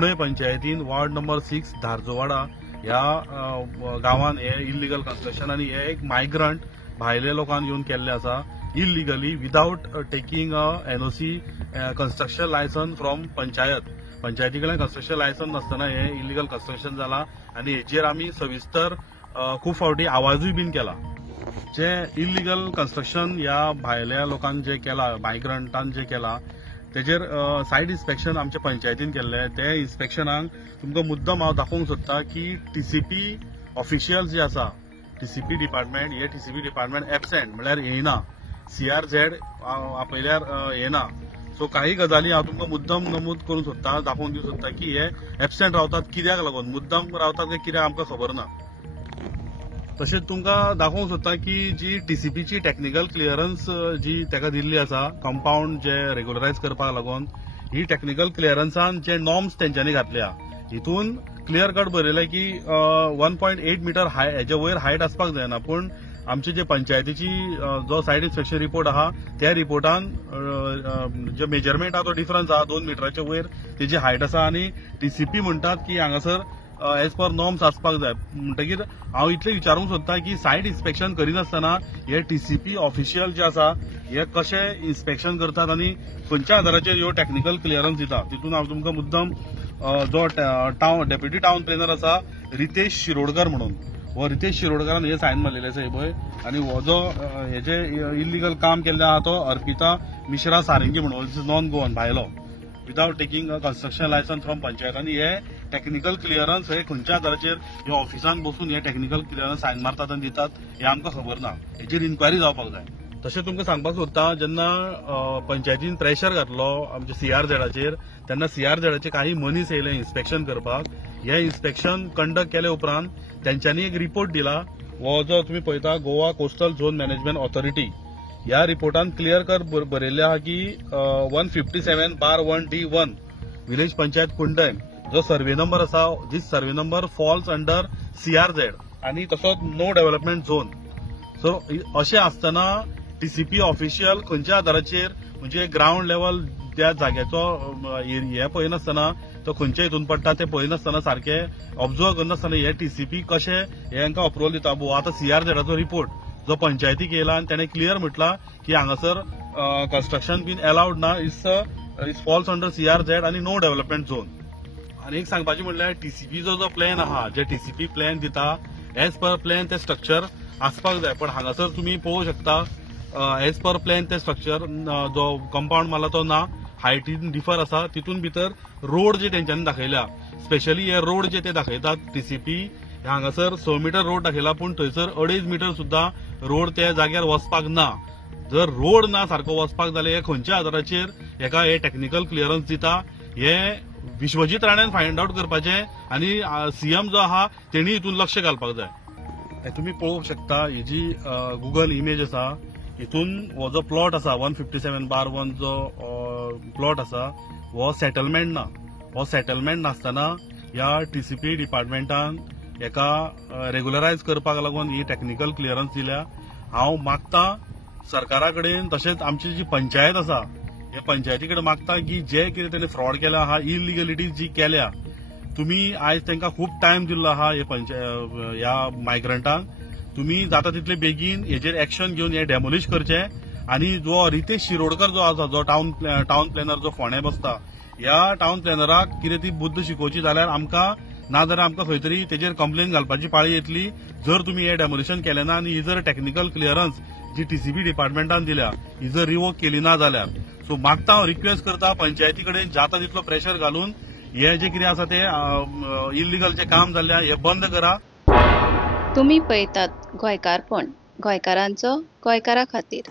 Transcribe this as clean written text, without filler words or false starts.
कुणय पंचायतीन ward number 6 धारजोवाडा ह्या गावान हे इल्लीगल कन्स्ट्रक्शन आनी हे एक मायग्रंट भायले लोकांनी येवन केल्ले आसा illegally without taking NOC construction licence from पंचायती कडल्यान कन्स्ट्रक्शन लायसन नासतना हे इल्लीगल कन्स्ट्रक्शन जाला आनी हेचेर आमी सविस्तर खूब फावटी आवाजूय बीन केला। जे इल्लीगल कन्स्ट्रक्शन ह्या भायल्या लोकांनी जे केला मायग्रंटान जे केला तेजेर सायट इन्स्पेक्शन आमच्या पंचायतीन केल्ले। ते इन्स्पेक्शनाक तुमकां मुद्दम हांव दाखोवंक सोदता की टीसीपी ऑफिशियल्स जे आसा टीसीपी डिपार्टमेंट हे टीसीपी डिपार्टमेंट एबसेंट म्हळ्यार येना सीआरझेड आपयल्यार येना। सो काही गजाली हांव तुमकां मुद्दम नमूद करूंक सोदता दाखोवन दिवंक सोदता की हे एबसेंट रावतात कित्याक लागून मुद्दम रावतात काय कित्याक आमकां खबर ना। तशेंच तुमकां दाखोवंक सोदता की जी टीसीपीची टेक्निकल क्लियरन्स जी ताका दिल्ली आसा कंपाऊंड जे रेग्युलरायज करपाक लागून ही टेक्निकल क्लियरन्सान जे नॉर्म्स तेंच्यांनी घातल्या हितून क्लियर कट बरयले की 1.8 मीटर हेजे वयर हायट आसपाक जायना। पूण आमचे जे पंचायतीची जो सायट इन्स्पेक्शन रिपोर्ट आहा त्या रिपोर्टान जे मेजरमेंट आहा तो डिफरन्स आहा 2 मिटराच्या वयर तेजी हायट आसा आनी टीसीपी म्हणटात की हांगासर एज पर नॉर्म्स आसपाक जाय। म्हणटकीर हांव इतलें विचारूंक सोदता की सायट इन्स्पेक्शन करिनासतना हे टीसीपी ऑफिशियल जे आसा हे कशे इन्स्पेक्शन करतात आनी खंयच्या आदाराचेर ह्यो टेक्निकल क्लियरन्स दिता तितून हांव तुमकां मुद्दम जो डेप्युटी टाउन प्लॅनर आसा रितेश शिरोडकर म्हणून हो रितेश शिरोडकरान हे सायन मारलेले आसा पळय आनी हो जो हेजे इल्लीगल काम केल्ले आहा तो अर्पिता मिश्रा सारंगी म्हणून दिस इज नॉन गोवन भायलो without taking construction licence from panchayat आनी हे टेक्निकल क्लियरन्स हे खंयच्या आदाराचेर ह्या ऑफिसान बसून हे टेक्निकल क्लियरन्स सायन मारतात आनी दितात हे आमकां खबर ना। हेचेर इन्क्वायरी जावपाक जाय। तशें तुमकां सांगपाक सोदता जेन्ना पंचायतीन प्रेशर घातलो आमच्या सीआरझेडाचेर तेन्ना सीआरझेडाचे काही मनीस येयले इन्स्पेक्शन करपाक। हे इन्स्पेक्शन कंडक्ट केले उपरांत तेंच्यांनी एक रिपोर्ट दिला हो जो तुमी पळयता Goa coastal zone management authority ह्या रिपोर्टान क्लियर कर बरयल्ले आहा की 157/1D1 विलेज पंचायत कुंडय जो सर्वे नंबर आसा this survey number falls under CRZ आनी तसोच नो डेव्हलपमेंट झोन। सो अशें आसतना टीसीपी ऑफिशियल खंयच्या आदाराचेर म्हणजे ग्राउंड लेवल त्या जाग्याचो हे पळयनासतना तो खंयच्या हितून पडटा ते पळयनासतना सारखे ऑब्जर्व करनासतना हे टीसीपी कशे हेंकां अप्रुवल दिता। आतां सीआरझेडाचो रिपोर्ट जो पंचायतीक येयला आनी ताणें क्लियर म्हटला की हांगासर कन्स्ट्रक्शन बीन अलाउड ना इज फॉल्स अंडर सीआरझेड आनी नो डेव्हलपमेंट झोन। आनी एक सांगपाचें म्हणल्यार टीसीपीचो जो प्लॅन आहा जे टीसीपी प्लॅन दिता एज पर प्लॅन ते स्ट्रक्चर आसपाक जाय। पण हांगासर तुमी पळोवंक शकता एज पर प्लॅन ते स्ट्रक्चर जो कंपाऊंड मारला तो ना हायटीन डिफर आसा तितून भितर रोड जे तेंच्यांनी दाखयल्या स्पेशली हे रोड जे ते दाखयतात टीसीपी हांगासर 6 मीटर रोड दाखयला पूण थंयसर 2.5 मीटर सुद्धा रोड त्या जाग्यार वचपाक ना। जर रोड ना सारको वचपाक जाल्यार हे खंयच्या आदाराचेर हेका हे टेक्निकल क्लियरन्स दिता हे विश्वजीत राणेन फायंड आउट करपाचे आनी सीएम जो आहा तेणी हितून लक्ष घालपाक जाय। तुम्ही पळोवंक शकता ही जी गुगल इमेज आसा हितून हो जो प्लॉट आसा 157/1 जो प्लॉट आसा हो सेटलमेंट ना। हो सेटलमेंट नासतना ह्या टीसीपी डिपार्टमेंटान हेका रेग्युलरायज करपाक लागून ही टेक्निकल क्लियरन्स दिल्या। हांव मागता सरकारा कडेन तशेंच आमची जी पंचायत आसा हे पंचायती कडेन मागता की जे कितें तेणे फ्रॉड केला आहा इलिगलिटीज जी केल्या तुमी आयज तांकां खूब टायम दिल्लो आहा ह्या मायग्रंटांक तुमी जाता तितले बेगीन हेजेर एक्शन घेवन हे डेमोलिश करचे आनी जो रितेश शिरोडकर जो आसा जो टाउन प्लॅनर जो फोंड्या बसता ह्या टाउन प्लॅनराक कितें ती बुद्ध शिकोवची जाल्यार आमकां नाजाल्यार आमकां खंय तरी तेजेर कंप्लेन घालपाची पाळी येतली जर तुमी हे डेमोलिशन केलें ना आनी ही जर टेक्निकल क्लियरन्स जी टीसीपी डिपार्टमेंटान दिल्या ही जर रिवोक केली ना जाल्यार सो मागता हांव रिक्वेस्ट करता पंचायती कडेन जाता तितलो प्रेशर घालून हे जे कितें आसा ते इल्लीगलचे काम जाल्ले हे बंद करा। तुम्ही पळयतात गोंयकारपण गोंयकारांचो गोंयकारा खातीर।